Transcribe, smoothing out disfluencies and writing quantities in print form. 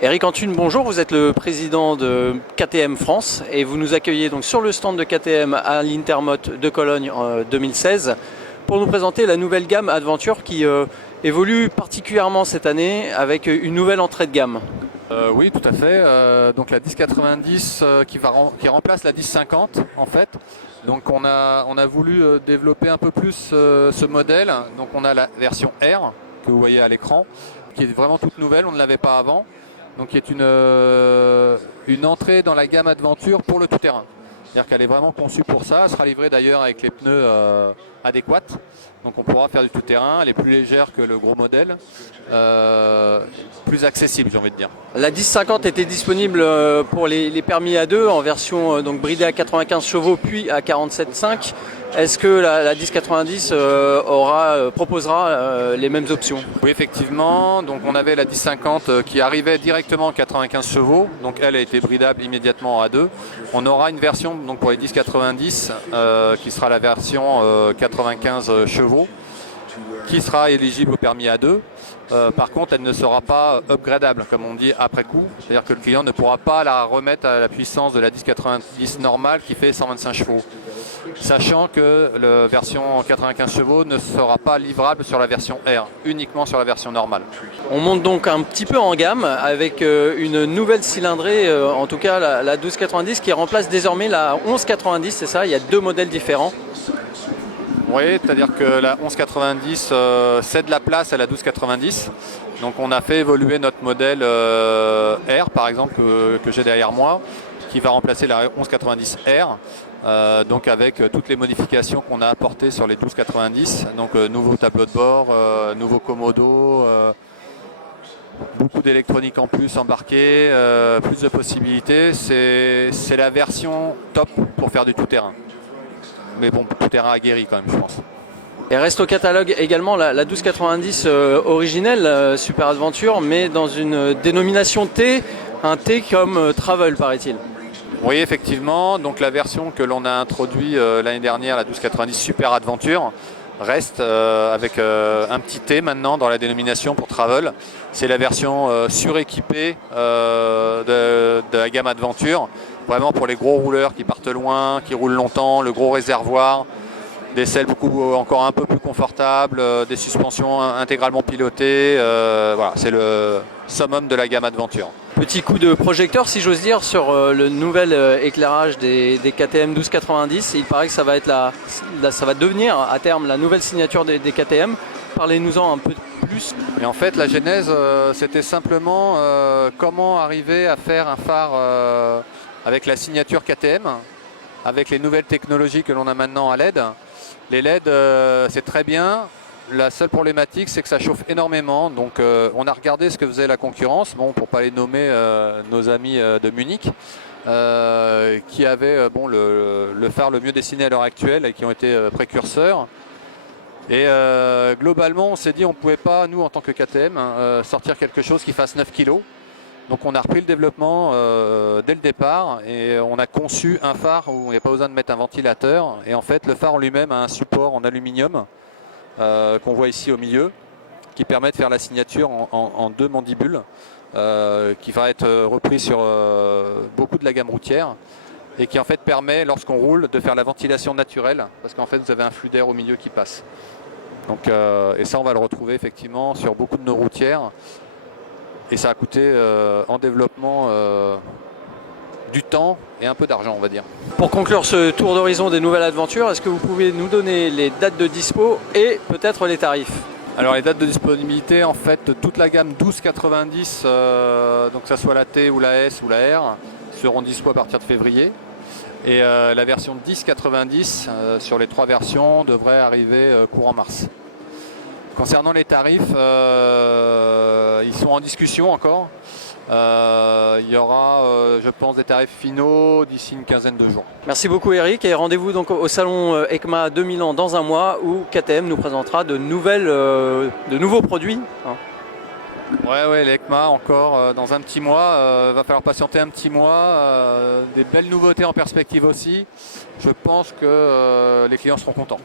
Eric Antunes, bonjour, vous êtes le président de KTM France et vous nous accueillez donc sur le stand de KTM à l'Intermote de Cologne en 2016 pour nous présenter la nouvelle gamme Adventure qui évolue particulièrement cette année avec une nouvelle entrée de gamme. Oui, tout à fait. Donc la 1090 qui remplace la 1050 en fait. Donc on a voulu développer un peu plus ce modèle. Donc on a la version R que vous voyez à l'écran, qui est vraiment toute nouvelle, on ne l'avait pas avant. Donc qui est une entrée dans la gamme Adventure pour le tout-terrain. C'est-à-dire qu'elle est vraiment conçue pour ça. Elle sera livrée d'ailleurs avec les pneus adéquats. Donc on pourra faire du tout-terrain. Elle est plus légère que le gros modèle. Plus accessible, j'ai envie de dire. La 1050 était disponible pour les permis A2 en version donc bridée à 95 chevaux puis à 47,5. Est-ce que la 1090 proposera les mêmes options? Oui, effectivement. Donc on avait la 1050 qui arrivait directement en 95 chevaux. Donc elle a été bridable immédiatement en A2. On aura une version donc pour les 1090 qui sera la version 95 chevaux qui sera éligible au permis A2. Par contre, elle ne sera pas upgradable, comme on dit après coup. C'est-à-dire que le client ne pourra pas la remettre à la puissance de la 1090 normale qui fait 125 chevaux. Sachant que la version 95 chevaux ne sera pas livrable sur la version R, uniquement sur la version normale. On monte donc un petit peu en gamme avec une nouvelle cylindrée, en tout cas la 1290 qui remplace désormais la 1190, c'est ça, il y a deux modèles différents. Oui, c'est-à-dire que la 1190 cède la place à la 1290. Donc on a fait évoluer notre modèle R, par exemple, que j'ai derrière moi, qui va remplacer la 1190R, donc avec toutes les modifications qu'on a apportées sur les 1290. Donc nouveau tableau de bord, nouveau commodo, beaucoup d'électronique en plus embarquée, plus de possibilités. C'est la version top pour faire du tout-terrain. Mais bon, tout-terrain aguerri quand même, je pense. Et reste au catalogue également la 1290 originelle, Super Adventure, mais dans une dénomination T, un T comme Travel, paraît-il. Oui, effectivement. Donc la version que l'on a introduite l'année dernière, la 1290 Super Adventure, reste avec un petit T maintenant dans la dénomination pour Travel. C'est la version suréquipée de la gamme Adventure. Vraiment pour les gros rouleurs qui partent loin, qui roulent longtemps, le gros réservoir, des selles encore un peu plus confortables, des suspensions intégralement pilotées. Voilà, c'est le summum de la gamme Adventure. Petit coup de projecteur, si j'ose dire, sur le nouvel éclairage des KTM 1290. Il paraît que ça va devenir à terme la nouvelle signature des KTM. Parlez-nous-en un peu plus. Et en fait, la genèse, c'était simplement comment arriver à faire un phare avec la signature KTM, avec les nouvelles technologies que l'on a maintenant à LED. Les LED, c'est très bien. La seule problématique, c'est que ça chauffe énormément. Donc, on a regardé ce que faisait la concurrence, bon, pour ne pas les nommer nos amis de Munich, qui avaient le phare le mieux dessiné à l'heure actuelle et qui ont été précurseurs. Et globalement, on s'est dit on ne pouvait pas, nous, en tant que KTM, sortir quelque chose qui fasse 9 kg. Donc on a repris le développement dès le départ et on a conçu un phare où il n'y a pas besoin de mettre un ventilateur. Et en fait, le phare en lui-même a un support en aluminium qu'on voit ici au milieu, qui permet de faire la signature en deux mandibules, qui va être repris sur beaucoup de la gamme routière et qui en fait permet, lorsqu'on roule, de faire la ventilation naturelle, parce qu'en fait vous avez un flux d'air au milieu qui passe. Donc, et ça on va le retrouver effectivement sur beaucoup de nos routières. Et ça a coûté en développement du temps et un peu d'argent, on va dire. Pour conclure ce tour d'horizon des nouvelles aventures, est-ce que vous pouvez nous donner les dates de dispo et peut-être les tarifs? Alors les dates de disponibilité, en fait, toute la gamme 1290, donc que ce soit la T ou la S ou la R, seront dispo à partir de février. Et la version 1090 sur les trois versions devrait arriver courant mars. Concernant les tarifs, ils sont en discussion encore. Il y aura, je pense, des tarifs finaux d'ici une quinzaine de jours. Merci beaucoup Eric et rendez-vous donc au salon EICMA 2000 dans un mois où KTM nous présentera de nouveaux produits. Ouais, l'EICMA encore dans un petit mois. Va falloir patienter un petit mois. Des belles nouveautés en perspective aussi. Je pense que les clients seront contents.